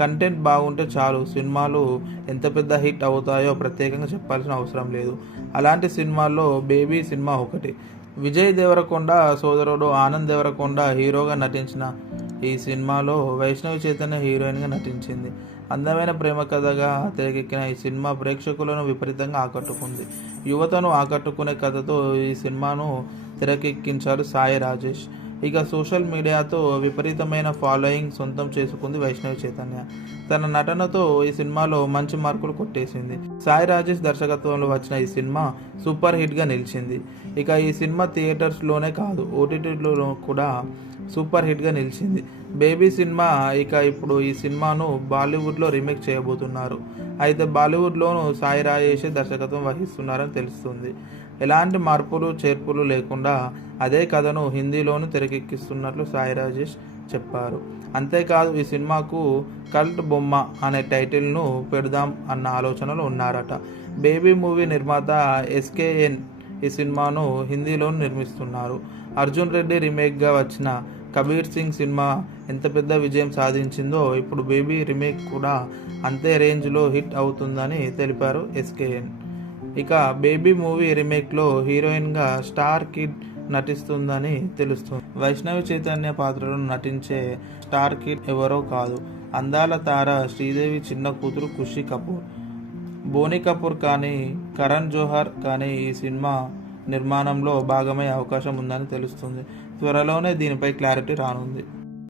Content బాగుంటే చాలు సినిమాలు ఎంత పెద్ద హిట్ అవుతాయో ప్రత్యేకంగా చెప్పాల్సిన అవసరం లేదు. అలాంటి సినిమాల్లో బేబీ సినిమా ఒకటి. విజయ్ దేవరకొండ సోదరుడు ఆనంద్ దేవరకొండ హీరోగా నటించిన ఈ సినిమాలో వైష్ణవి చైతన్య హీరోయిన్గా నటించింది. అందమైన ప్రేమ కథగా తెరకెక్కిన ఈ సినిమా ప్రేక్షకులను విపరీతంగా ఆకట్టుకుంది. యువతను ఆకట్టుకునే కథతో ఈ సినిమాను తెరకెక్కించారు సాయి రాజేష్. ఇక సోషల్ మీడియాతో విపరీతమైన ఫాలోయింగ్ సొంతం చేసుకుంది వైష్ణవి చైతన్య. తన నటనతో ఈ సినిమాలో మంచి మార్కులు కొట్టేసింది. సాయి రాజేష్ దర్శకత్వంలో వచ్చిన ఈ సినిమా సూపర్ హిట్గా నిలిచింది. ఇక ఈ సినిమా థియేటర్స్లోనే కాదు ఓటీటీలో కూడా సూపర్ హిట్గా నిలిచింది. బేబీ సినిమా ఇప్పుడు ఈ సినిమాను బాలీవుడ్లో రీమేక్ చేయబోతున్నారు. అయితే బాలీవుడ్లోనూ సాయి రాజేషే దర్శకత్వం వహిస్తున్నారని తెలుస్తుంది. ఎలాంటి మార్పులు చేర్పులు లేకుండా అదే కథను హిందీలోనూ తెరకెక్కిస్తున్నట్లు సాయి రాజేష్ చెప్పారు. అంతేకాదు ఈ సినిమాకు కల్ట్ బొమ్మ అనే టైటిల్ను పెడదాం అన్న ఆలోచనలు ఉన్నారట. బేబీ మూవీ నిర్మాత ఎస్కేఎన్ ఈ సినిమాను హిందీలోనూ నిర్మిస్తున్నారు. అర్జున్ రెడ్డి రీమేక్గా వచ్చిన కబీర్ సింగ్ సినిమా ఎంత పెద్ద విజయం సాధించిందో ఇప్పుడు బేబీ రీమేక్ కూడా అంతే రేంజ్లో హిట్ అవుతుందని తెలిపారు ఎస్కేఎన్. ఇక బేబీ మూవీ రీమేక్లో హీరోయిన్గా స్టార్ కిడ్ నటిస్తుందని తెలుస్తుంది. వైష్ణవి చైతన్య పాత్రలో నటించే స్టార్ కిడ్ ఎవరో కాదు, అందాల తార శ్రీదేవి చిన్న కూతురు ఖుషీ కపూర్. బోనీ కపూర్ కానీ కరణ్ జోహర్ కానీ ఈ సినిమా నిర్మాణంలో భాగమయ్యే అవకాశం ఉందని తెలుస్తుంది. త్వరలోనే దీనిపై క్లారిటీ రానుంది.